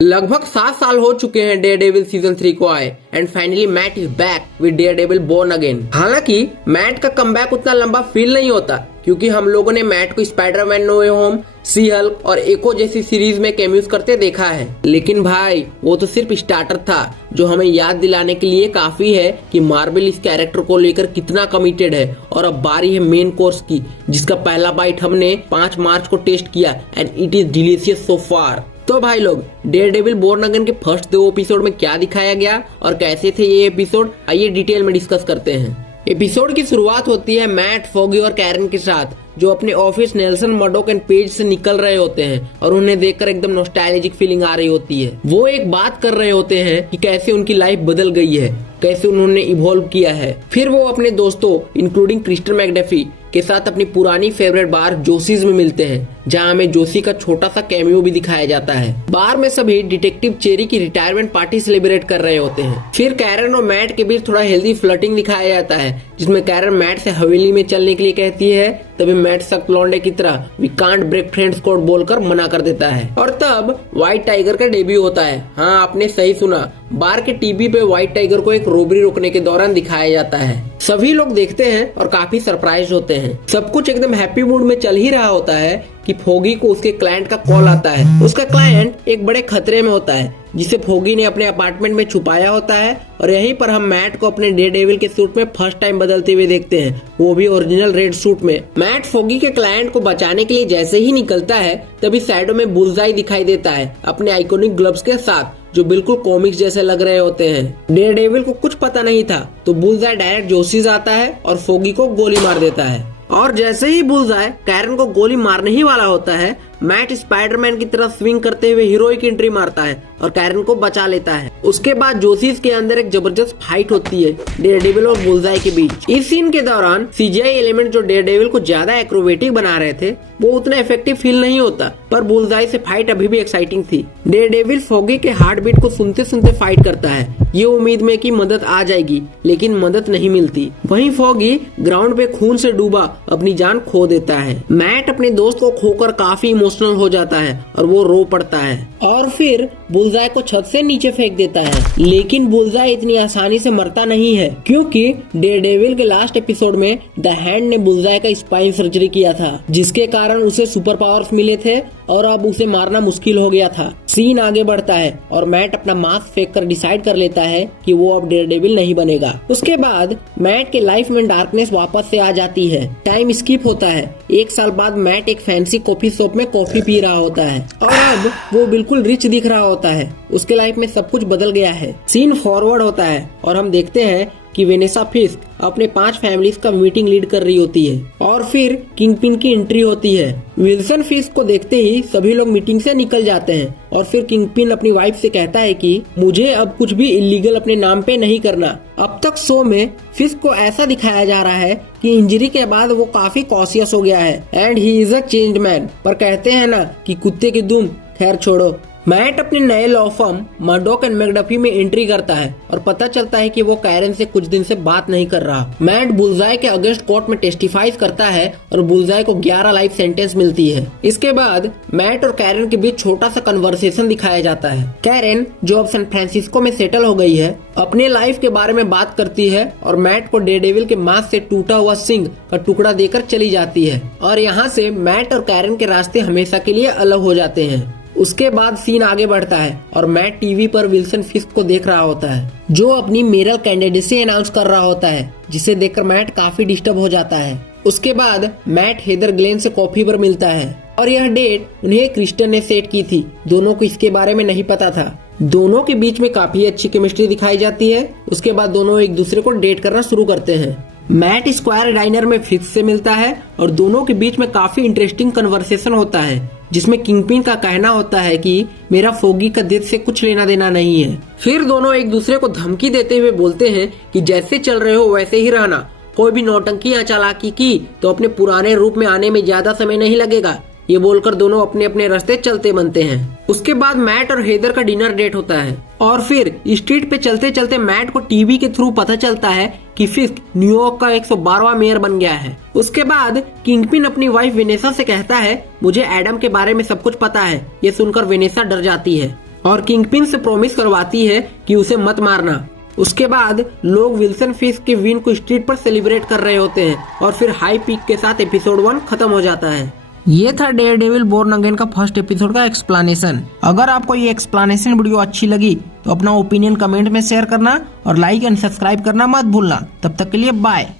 लगभग 7 साल हो चुके हैं डेयरडेविल सीजन 3 को आए and finally Matt is back with Daredevil born again. हालांकि मैट का कमबैक उतना लंबा फील नहीं होता क्योंकि हम लोगों ने मैट को स्पाइडरमैन नो वे होम, सी हल्क और एको जैसी सीरीज में कैमियोज करते देखा है। लेकिन भाई वो तो सिर्फ स्टार्टर था जो हमें याद दिलाने के लिए काफी है कि मार्वल इस कैरेक्टर को लेकर कितना कमिटेड है। और अब बारी है मेन कोर्स की, जिसका पहला बाइट हमने 5 मार्च को टेस्ट किया एंड इट इज डिलीशियस सो फार। तो भाई लोग, डेयरडेविल बोर्न अगेन के फर्स्ट 2 एपिसोड में क्या दिखाया गया और कैसे थे ये एपिसोड, आइए डिटेल में डिस्कस करते हैं। एपिसोड की शुरुआत होती है मैट, फोगी और कैरन के साथ, जो अपने office Nelson Murdoch and page से निकल रहे होते हैं और उन्हें देखकर एकदम नॉस्टैल्जिक फीलिंग आ रही होती है। वो एक बात कर रहे होते हैं कि कैसे उनकी लाइफ बदल गई है, कैसे उन्होंने इवॉल्व किया है। फिर वो अपने दोस्तों इंक्लूडिंग क्रिस्टन मैकडफी के साथ अपनी पुरानी फेवरेट बार जोसीज में मिलते हैं, जहां हमें जोसी का छोटा सा कैमियो भी दिखाया जाता है। बार में सभी डिटेक्टिव चेरी की रिटायरमेंट पार्टी सेलिब्रेट कर रहे होते हैं। फिर कैरन और मैट के बीच थोड़ा हेल्दी फ्लर्टिंग दिखाया जाता है, जिसमें कैरन मैट से हवेली में चलने के लिए कहती है, तभी मैट सख्त लौंडे की तरह we can't break friends code बोलकर मना कर देता है। और तब व्हाइट टाइगर का डेब्यू होता है। हाँ, आपने सही सुना, बार के टीवी पे व्हाइट टाइगर को एक रोबरी रोकने के दौरान दिखाया जाता है। सभी लोग देखते हैं और काफी सरप्राइज होते हैं। सब कुछ एकदम हैप्पी मूड में चल ही रहा होता है कि फोगी को उसके क्लाइंट का कॉल आता है। उसका क्लाइंट एक बड़े खतरे में होता है, जिसे फोगी ने अपने अपार्टमेंट में छुपाया होता है। और यहीं पर हम मैट को अपने डेयरडेविल के सूट में फर्स्ट टाइम बदलते हुए देखते हैं, वो भी ओरिजिनल रेड सूट में। मैट फोगी के क्लाइंट को बचाने के लिए जैसे ही निकलता है, तभी साइडों में बुलजाई दिखाई देता है अपने आइकॉनिक ग्लव्स के साथ, जो बिल्कुल कॉमिक्स जैसे लग रहे होते हैं। डेयरडेविल को कुछ पता नहीं था, तो बुलजाई डायरेक्ट जोसीज आता है और फोगी को गोली मार देता है। और जैसे ही बुलजाई कैरन को गोली मारने ही वाला होता है, मैट स्पाइडरमैन की तरह स्विंग करते हुए हीरोइक एंट्री मारता है और कैरन को बचा लेता है। उसके बाद जोसीज के अंदर एक जबरदस्त फाइट होती है डेयरडेविल और बुलजाई के बीच। इस सीन के दौरान सीजीआई एलिमेंट जो डेयरडेविल को ज्यादा एक्रोबेटिक बना रहे थे, वो उतना इफेक्टिव फील नहीं होता, पर बुलजाई से फाइट अभी भी एक्साइटिंग थी। डेयरडेविल फोगी के हार्ट बीट को सुनते सुनते फाइट करता है, ये उम्मीद में कि मदद आ जाएगी, लेकिन मदद नहीं मिलती। वहीं फोगी ग्राउंड पे खून से डूबा अपनी जान खो देता है। मैट अपने दोस्त को खोकर काफी इमोशनल हो जाता है और वो रो पड़ता है और फिर बुलजाई को छत से नीचे फेंक देता है। लेकिन बुलजाई इतनी आसानी से मरता नहीं है, क्योंकि डेयरडेविल के लास्ट एपिसोड में द हैंड ने बुलजाई का स्पाइन सर्जरी किया था, जिसके कारण उसे सुपर पावर्स मिले थे और अब उसे मारना मुश्किल हो गया था। सीन आगे बढ़ता है और मैट अपना मास्क फेंक कर डिसाइड कर लेता है कि वो अब डेयरडेविल नहीं बनेगा। उसके बाद मैट के लाइफ में डार्कनेस वापस से आ जाती है। टाइम स्किप होता है। 1 साल बाद मैट एक फैंसी कॉफी शॉप में कॉफी पी रहा होता है और अब वो बिल्कुल रिच दिख रहा होता है। उसके लाइफ में सब कुछ बदल गया है। सीन फॉरवर्ड होता है और हम देखते हैं कि वेनेसा फिस्क अपने 5 फैमिलीज का मीटिंग लीड कर रही होती है और फिर किंगपिन की एंट्री होती है। विल्सन फिस्क को देखते ही सभी लोग मीटिंग से निकल जाते हैं और फिर किंगपिन अपनी वाइफ से कहता है कि मुझे अब कुछ भी इलीगल अपने नाम पे नहीं करना। अब तक शो में फिस्क को ऐसा दिखाया जा रहा है कि इंजरी के बाद वो काफी कॉशियस हो गया है and he is a changed man. पर कहते हैं ना कि कुत्ते की दुम, खैर छोड़ो। मैट अपने नए लॉ फर्म मर्डोक एंड मैकडफी में एंट्री करता है और पता चलता है कि वो कैरन से कुछ दिन से बात नहीं कर रहा। मैट बुलजाई के अगेंस्ट कोर्ट में टेस्टिफाइज करता है और बुलजाई को 11 लाइफ सेंटेंस मिलती है। इसके बाद मैट और कैरन के बीच छोटा सा कन्वर्सेशन दिखाया जाता है। कैरन, जो अब सैन फ्रांसिस्को में सेटल हो गई है, अपने लाइफ के बारे में बात करती है और मैट को डेयरडेविल के मास्क से टूटा हुआ सिंग का टुकड़ा देकर चली जाती है और यहाँ से मैट और कैरन के रास्ते हमेशा के लिए अलग हो जाते हैं। उसके बाद सीन आगे बढ़ता है और मैट टीवी पर विल्सन फिस्क को देख रहा होता है, जो अपनी मेरल कैंडिडेसी अनाउंस कर रहा होता है, जिसे देखकर मैट काफी डिस्टर्ब हो जाता है। उसके बाद मैट हेदर ग्लेन से कॉफी पर मिलता है और यह डेट उन्हें क्रिस्टन ने सेट की थी। दोनों को इसके बारे में नहीं पता था। दोनों के बीच में काफी अच्छी केमिस्ट्री दिखाई जाती है। उसके बाद दोनों एक दूसरे को डेट करना शुरू करते हैं। मैट स्क्वायर डाइनर में फिस्क से मिलता है और दोनों के बीच में काफी इंटरेस्टिंग कन्वर्सेशन होता है, जिसमें किंगपिन का कहना होता है कि मेरा फोगी का डेथ से कुछ लेना देना नहीं है। फिर दोनों एक दूसरे को धमकी देते हुए बोलते हैं कि जैसे चल रहे हो वैसे ही रहना, कोई भी नौटंकी या चालाकी की तो अपने पुराने रूप में आने में ज्यादा समय नहीं लगेगा। ये बोलकर दोनों अपने अपने रास्ते चलते बनते हैं। उसके बाद मैट और हेदर का डिनर डेट होता है और फिर स्ट्रीट पे चलते चलते मैट को टीवी के थ्रू पता चलता है कि फिस्क न्यूयॉर्क का 112वां मेयर बन गया है। उसके बाद किंगपिन अपनी वाइफ वेनेसा से कहता है, मुझे एडम के बारे में सब कुछ पता है। ये सुनकर वेनेसा डर जाती है और किंगपिन से प्रॉमिस करवाती है कि उसे मत मारना। उसके बाद लोग विल्सन फिस्क के विन को स्ट्रीट पर सेलिब्रेट कर रहे होते हैं और फिर हाई पीक के साथ एपिसोड 1 खत्म हो जाता है। ये था डेयरडेविल बोर्न अगेन का फर्स्ट एपिसोड का एक्सप्लेनेशन। अगर आपको ये एक्सप्लेनेशन वीडियो अच्छी लगी तो अपना ओपिनियन कमेंट में शेयर करना और लाइक एंड सब्सक्राइब करना मत भूलना। तब तक के लिए बाय।